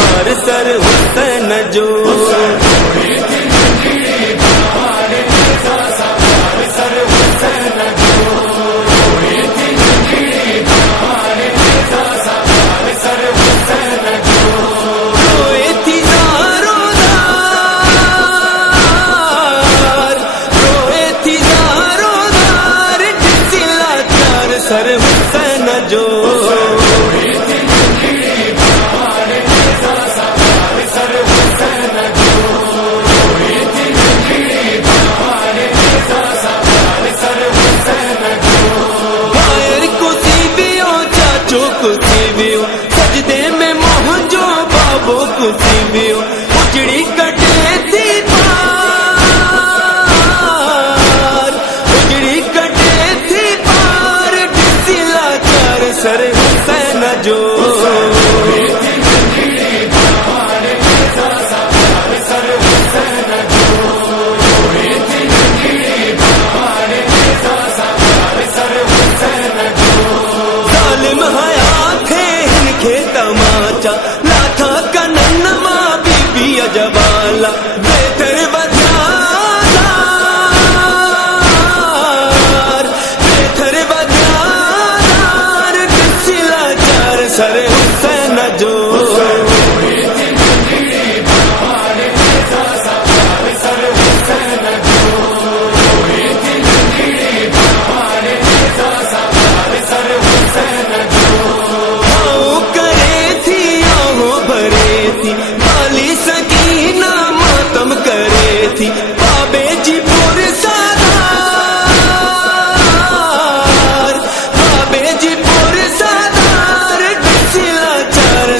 بار سر حسین جو سر حسین جو باہر کسی بھی ہو چاچو کسی بھی ہو سجدے میں مہنجو بابو کسی بھی ہو اجڑی کٹے تھی سر حسین جو ظالم حیات تھے ان کے تماچا لاٹھا کا ننما بی بی اجوالا بہتر سر حسین جو آؤ کرے تھی آہو بھرے تھی بالی سکینہ ماتم کرے تھی بابے جی پور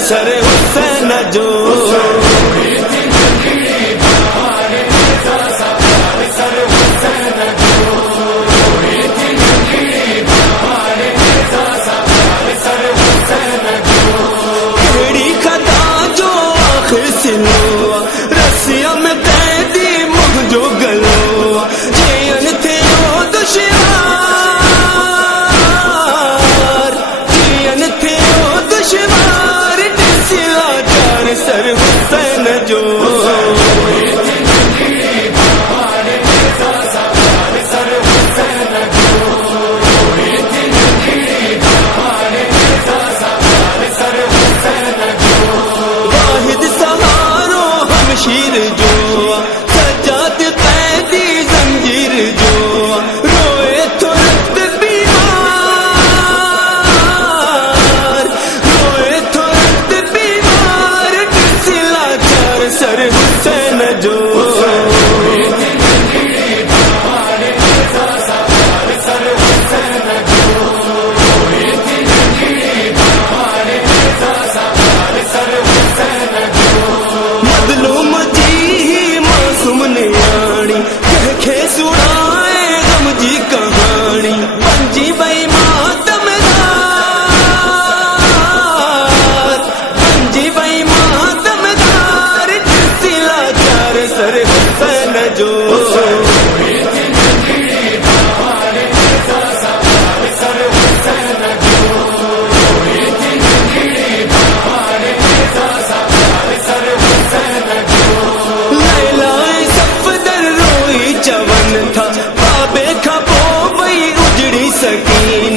سر حسین جو کیڑی خطا جو آخر سلوا رسیا میں قیدی مہ جو گلوا چین تھے وہ دشوار چین تھے وہ دشوار سر حسین جو واحد سہارو ہمشیر جو سجاد قیدی زنجیر جو روئے تو رخت بیمار روئے تو رخت بیمار سر حسین جو مظلوم جی معصوم نیاڑی کہہ کے سنائے غم جی کہانی بنجی بئی ماتم بنجی بئی ماتم سر حسین جو لیلائے صفدر روئی چون تھا بابے کھپو بئی اجڑی سکین